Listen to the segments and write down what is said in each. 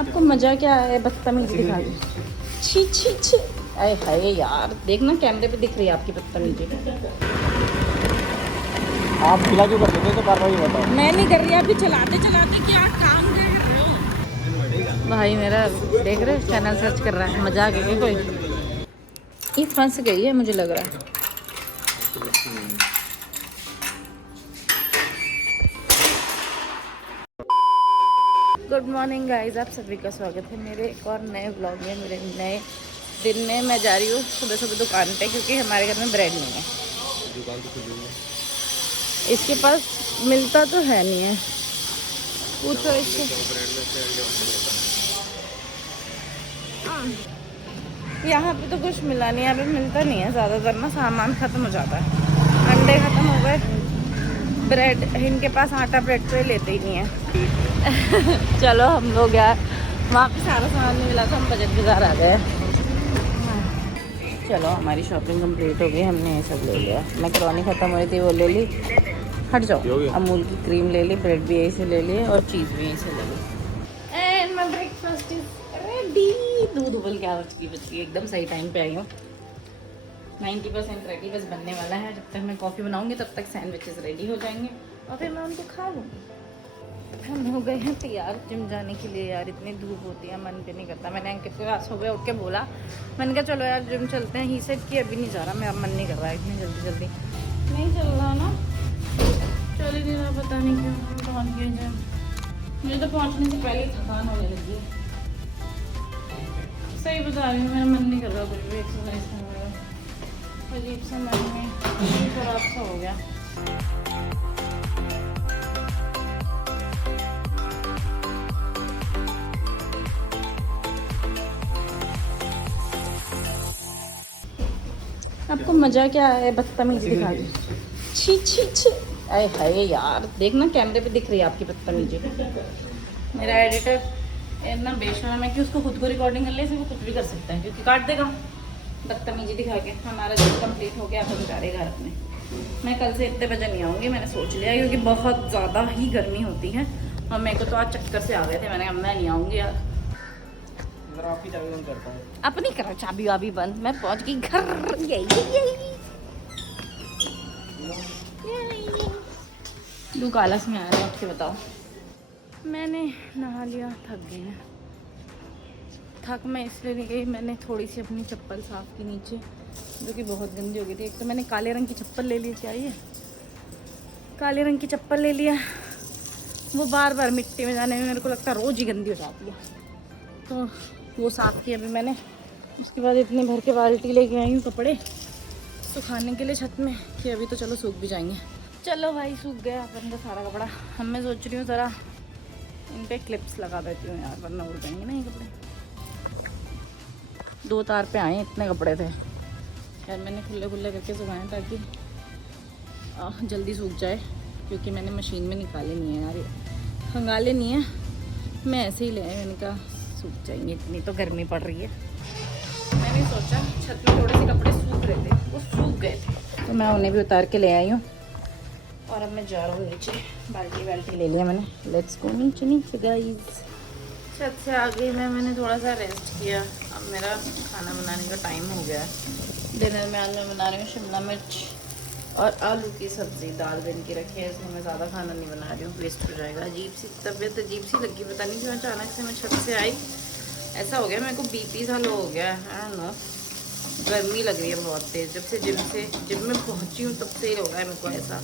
आपको मजा क्या है बदतमीजी दिखा के? छी छी छी, अरे हाय यार, देखना कैमरे पे दिख रही है आपकी बदतमीजी। आप खिला क्यों कर देते तो कार्रवाई बताओ। मैं नहीं कर रही, अभी चलाते चलाते क्या काम कर रहे हो? भाई मेरा देख रहे चैनल सर्च कर रहा है, मजाक है क्या कोई? ये फंस गई है मुझे लग रहा है। गुड मॉर्निंग गाइस, आप सभी का स्वागत है मेरे एक और नए व्लॉग में, मेरे नए दिन में। मैं जा रही हूँ सुबह सुबह दुकान पे, क्योंकि हमारे घर में ब्रेड नहीं है। दुकान तो खुली है। इसके पास मिलता तो है नहीं है, पूछो इससे। यहाँ पे तो कुछ मिला नहीं, यहाँ पे मिलता नहीं है ज़्यादातर ना, सामान ख़त्म हो जाता है। अंडे ख़त्म हो गए, ब्रेड इनके पास आटा ब्रेड तो लेते ही नहीं है। चलो हम लोग यार वहाँ पे सारा सामान नहीं मिला, तो हम बजट बाज़ार आ गए। चलो हमारी शॉपिंग कंप्लीट हो गई, हमने ये सब ले लिया। मैकरोनी ख़त्म हो रही थी वो ले ली, हट जाओ। अमूल की क्रीम ले ली, ब्रेड भी यहीं से ले लिए और चीज़ भी यहीं से ले ली। And my breakfast is ready. दूध उबल के आ चुकी बच्ची, एकदम सही टाइम पे आई हूँ। 90% रेडी बस बनने वाला है। जब तक मैं कॉफ़ी बनाऊंगी तब तक सैंडविचेस रेडी हो जाएंगे और फिर मैं उनको खा लूँगी। हम हो गए हैं तैयार जिम जाने के लिए। यार इतनी धूप होती है, मन भी नहीं करता। मैंने अंकित को आज सुबह उठ के बोला, मैंने कहा चलो यार जिम चलते हैं। ही सेड कि अभी नहीं जा रहा, मेरा मन नहीं कर रहा है इतनी जल्दी जल्दी। नहीं चल रहा ना, चल ही नहीं रहा, पता नहीं क्यों। हम पहुँच गए जिम, मुझे तो पहुँचने से पहले ही थकान होने लगी है। सही बता रही हूँ, मेरा मन नहीं कर रहा कुछ भी एक्सरसाइज करने का। अजीब सा मन में खराब सा हो गया। आपको मजा क्या है बदतमीजी दिखा के? छी छी छी, अरे हाय यार, देखना कैमरे पे दिख रही है आपकी बदतमीजी। मेरा एडिटर इतना बेशर्म है कि उसको खुद को रिकॉर्डिंग कर ले, वो कुछ भी कर सकता है क्योंकि काट देगा बदतमीजी दिखा के। हमारा जब कंप्लीट हो गया तो जा रहे घर अपने। मैं कल से इतने बजे नहीं आऊँगी, मैंने सोच लिया, क्योंकि बहुत ज़्यादा ही गर्मी होती है और मेरे को तो आज चक्कर से आ गए थे। मैंने कहा मैं नहीं आऊँगी यार। आपकी चाबी बंद करता हूँ। अपनी करो चाबी वाबी बंद, मैं पहुँच गई घर। यही लू आलस में आया, उठ के बताओ। मैंने नहा लिया, थक गई है। थक मैं इसलिए नहीं गई, मैंने थोड़ी सी अपनी चप्पल साफ़ की नीचे, जो कि बहुत गंदी हो गई थी। एक तो मैंने काले रंग की चप्पल ले ली, क्या ये काले रंग की चप्पल ले लिया, वो बार बार मिट्टी में जाने में मेरे को लगता है रोज़ ही गंदी हो जाती है, तो वो साफ़ की अभी मैंने। उसके बाद इतनी भर के बाल्टी लेके आई हूँ कपड़े सुखाने के लिए छत में, कि अभी तो चलो सूख भी जाएंगे। चलो भाई सूख गया अपन का सारा कपड़ा। हम मैं सोच रही हूँ ज़रा इन पे क्लिप्स लगा देती हूँ यार, वरना उड़ जाएंगे ना ये कपड़े। 2 तार पे आए, इतने कपड़े थे। खैर मैंने खुले खुले करके सुखाए ताकि जल्दी सूख जाए, क्योंकि मैंने मशीन में निकाले नहीं है यार, ये खंगाले नहीं है, मैं ऐसे ही ले आई। मैंने कहा सूख जाएंगे, इतनी तो गर्मी पड़ रही है। मैंने सोचा छत में थोड़े से कपड़े सूख रहे थे, वो सूख गए थे, तो मैं उन्हें भी उतार के ले आई हूँ। और अब मैं जा रहा हूँ नीचे, बाल्टी वाल्टी ले लिया मैंने। लेट्स गो नीचे नीचे गाइस। छत से आ गई मैंने थोड़ा सा रेस्ट किया। अब मेरा खाना बनाने का टाइम हो गया है। डिनर में आज मैं बना रही हूँ शिमला मिर्च और आलू की सब्ज़ी। दाल बन के रखी है, इसमें मैं ज़्यादा खाना नहीं बना रही हूँ, वेस्ट हो जाएगा। अजीब सी तबीयत अजीब सी लगी, पता नहीं क्यों अचानक से मैं छत से आई, ऐसा हो गया। मेरे को बीपी सा लो हो गया, आई डोंट नो। गर्मी लग रही है बहुत तेज़, जब से जिम में पहुँची हूँ तब से ही हो रहा है मेरे को ऐसा।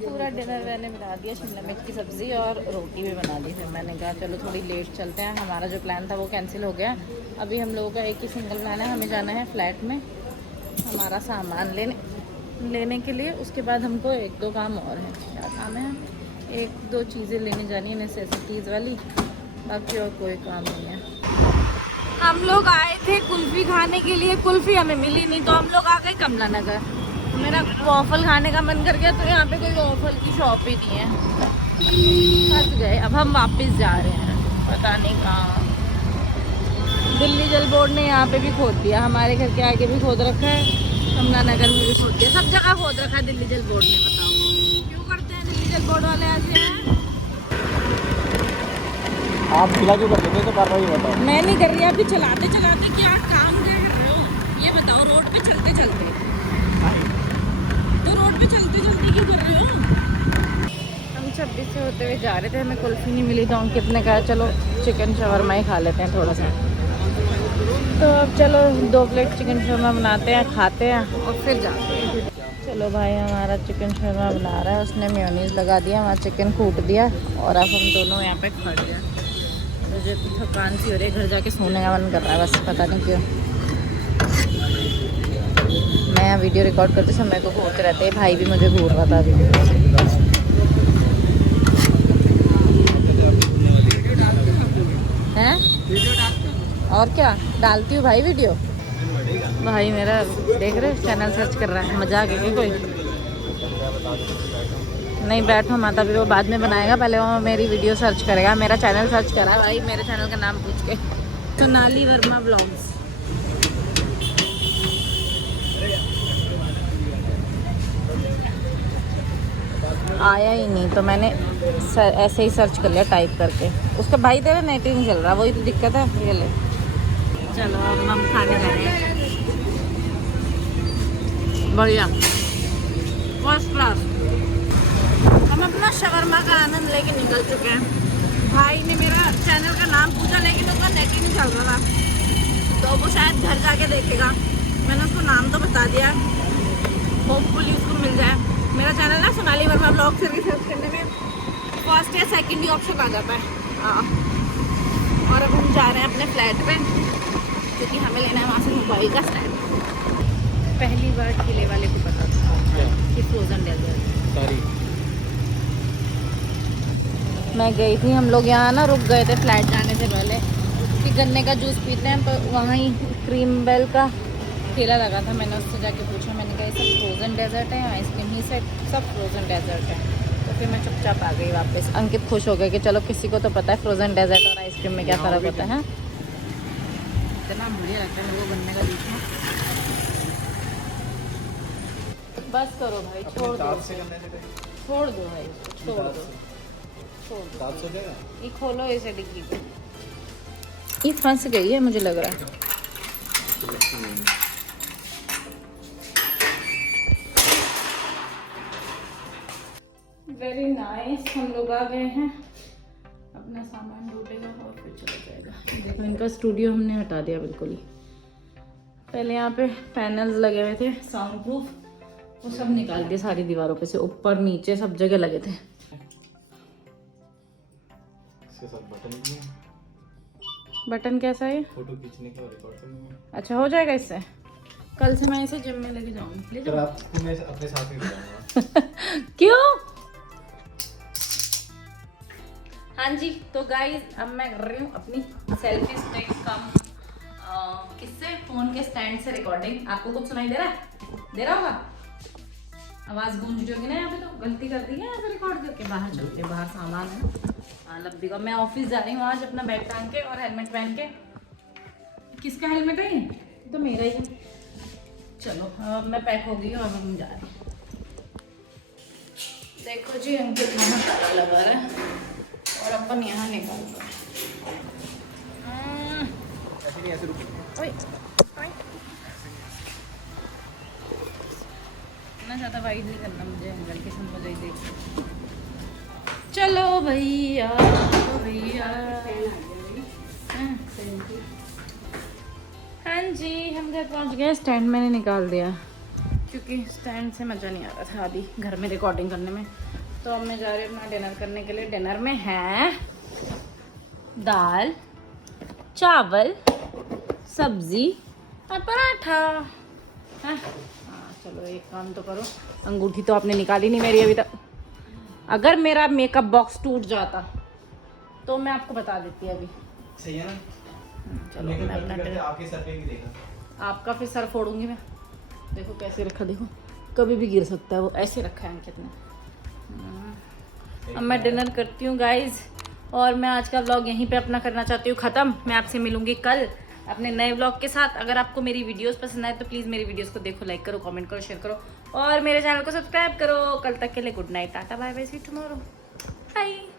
पूरा डिनर मैंने बना दिया, शिमला मिर्च की सब्ज़ी और रोटी भी बना दी। फिर मैंने कहा चलो थोड़ी लेट चलते हैं, हमारा जो प्लान था वो कैंसिल हो गया। अभी हम लोगों का एक ही सिंगल प्लान है, हमें जाना है फ्लैट में हमारा सामान लेने के लिए। उसके बाद हमको 1-2 काम और हैं। क्या काम है? 1-2 चीज़ें लेने जानी है नेसेसिटीज़ वाली, बाकी और कोई काम नहीं है। हम लोग आए थे कुल्फ़ी खाने के लिए, कुल्फ़ी हमें मिली नहीं, तो हम लोग आ गए कमला नगर। मेरा वॉफल खाने का मन कर गया, तो यहाँ पे कोई वॉफल की शॉप ही नहीं है। फंस गए। अब हम वापस जा रहे हैं, पता नहीं कहाँ। दिल्ली जल बोर्ड ने यहाँ पे भी खोद दिया, हमारे घर के आगे भी खोद रखा है, कमला नगर में भी खोद दिया, सब जगह खोद रखा है दिल्ली जल बोर्ड ने। बताओ क्यों करते हैं दिल्ली जल बोर्ड वाले ऐसे हैं? आप खिला क्यों कर देते तो बार बार ये बताओ। मैं नहीं कर रही, अभी चलाते चलाते क्या काम कर रहे हो ये बताओ। रोड पे चलते चलते तो रोड पे चलते चलते क्यों कर रहे हो? हम 26 से होते हुए जा रहे थे, हमें कुल्फी नहीं मिली तो अंकित ने कहा चलो चिकन शवरमा ही खा लेते हैं थोड़ा सा। तो अब चलो 2 प्लेट चिकन शवरमा बनाते हैं, खाते हैं और फिर जाते हैं। चलो भाई हमारा चिकन शवरमा बना रहा है, उसने मेयोनीज लगा दिया, वहाँ चिकन कूट दिया और अब हम दोनों यहाँ पे खड़े हैं। मुझे थकान सी हो रही है, घर जाके सोने का मन कर रहा है बस, पता नहीं क्यों। मैं यहाँ वीडियो रिकॉर्ड करते समय को घूरते रहते हैं, भाई भी मुझे घूर रहा था अभी। हैं? और क्या डालती हूँ भाई वीडियो। भाई मेरा देख रहे चैनल सर्च कर रहा है, मजाक है क्या कोई? नहीं बैठो माता, भी वो बाद में बनाएगा, पहले वो मेरी वीडियो सर्च करेगा। मेरा चैनल सर्च करा भाई, मेरे चैनल का नाम पूछ के, सोनाली वर्मा व्लॉग्स। आया ही नहीं तो मैंने ऐसे ही सर्च कर लिया टाइप करके। उसका भाई तेरा नेट ही नहीं चल रहा, वही तो दिक्कत है। ये ले चलो अब हम खाने जा रहे हैं। बढ़िया फर्स्ट क्लास। हम अपना शवरमा का आनंद लेके निकल चुके हैं। भाई ने मेरा चैनल का नाम पूछा लेकिन उसका नेट ही नहीं चल रहा था, तो वो शायद घर जाके देखेगा। मैंने उसको नाम तो बता दिया, होपफुली उसको मिल जाए। मेरा चैनल ना सोनाली वर्मा व्लॉग से रिसर्च करने में फर्स्ट या सेकंड ही ऑप्शन आ जाता है। हाँ, और अब हम जा रहे हैं अपने फ्लैट पे क्योंकि हमें लेना है वहाँ से मोबाइल का स्टैंड। पहली बार ठेले वाले को पता था कि फ्रोजन डेजर्ट। सॉरी मैं गई थी, हम लोग यहाँ ना रुक गए थे फ्लैट जाने से पहले कि गन्ने का जूस पीते हैं, तो वहाँ ही क्रीम बेल का ठेला लगा था। मैंने उससे जाके पूछा, मैंने कहा ये सब फ्रोज़न डेजर्ट है आइसक्रीम? ही से सब फ्रोज़न डेजर्ट है। तो फिर मैं चुपचाप आ गई वापस। अंकित खुश हो गए कि चलो किसी को तो पता है फ्रोज़न डेजर्ट और आइसक्रीम में क्या फ़र्क होता है। इतना बढ़िया लगता है वो गन्ने का जूस ना। बस करो भाई, छोड़ दो, छोड़ दो भाई, छोड़ दो, छोड़ दो। ये खोलो इसे डिग्गी को, ये फंस गई है मुझे लग रहा है। Very nice. हम लोग आ गए हैं, अपना सामान ढूंढेगा और फिर चला जाएगा। देखो इनका स्टूडियो हमने हटा दिया बिल्कुल ही। पहले यहाँ पे पैनल्स लगे हुए थे साउंड प्रूफ, वो सब निकाल दिए सारी दीवारों पे से, ऊपर नीचे सब जगह लगे थे। इसके साथ बटन भी है। बटन कैसा है? फोटो खींचने का, रिकॉर्ड करने में। अच्छा हो जाएगा इससे। कल से मैं इसे जिम में लेके जाऊंगी। ले फिर जाऊँ? आपको मैं अपने साथ ही ले जाऊंगा। क्यों? हाँ जी, तो गाइस अब मैं कर रही हूँ अपनी सेल्फी स्टिक कम किससे, फोन के स्टैंड से रिकॉर्डिंग। आपको कुछ सुनाई दे रहा है? दे रहा होगा, आवाज गूंज रही होगी ना। यहाँ पे तो गलती कर दी है यहाँ पे रिकॉर्ड करके। बाहर चलते, बाहर सामान है ना। हाँ लब्बी का, मैं ऑफिस जा रही हूँ आज अपना बैग टांग के और हेलमेट पहन के। किसका हेलमेट है ये? तो मेरा ही है। चलो अब मैं पैक हो गई हूँ, अब हम जा रहे हैं। देखो जी अंकित वहाँ ताला लगा रहा है और अपन यहाँ निकल रहे हैं। ऐसे नहीं, ऐसे रुको। ओए, ओए। इतना ज़्यादा वाइड नहीं करना मुझे, एंगल के संग बजाई देख। चलो भैया भैया। हाँ जी हम घर पहुँच गए। स्टैंड मैंने निकाल दिया क्योंकि स्टैंड से मज़ा नहीं आ रहा था अभी घर में रिकॉर्डिंग करने में। तो अब मैं जा रही हूँ अपना डिनर करने के लिए। डिनर में है दाल, चावल, सब्जी और पराठा। हाँ चलो एक काम तो करो, अंगूठी तो आपने निकाली नहीं मेरी अभी तक। अगर मेरा मेकअप बॉक्स टूट जाता तो मैं आपको बता देती अभी। सही है ना? चलो मैं अपना डिनर, आपके सर पे भी देखा। आपका फिर सर फोड़ूंगी मैं। देखो कैसे रखा, देखो कभी भी गिर सकता है, वो ऐसे रखा है अंकित ने। अब मैं डिनर करती हूँ गाइज, और मैं आज का व्लॉग यहीं पे अपना करना चाहती हूँ ख़त्म। मैं आपसे मिलूंगी कल अपने नए व्लॉग के साथ। अगर आपको मेरी वीडियोस पसंद आए तो प्लीज़ मेरी वीडियोस को देखो, लाइक करो, कमेंट करो, शेयर करो और मेरे चैनल को सब्सक्राइब करो। कल तक के लिए good night, tata bye bye, see you tomorrow, bye.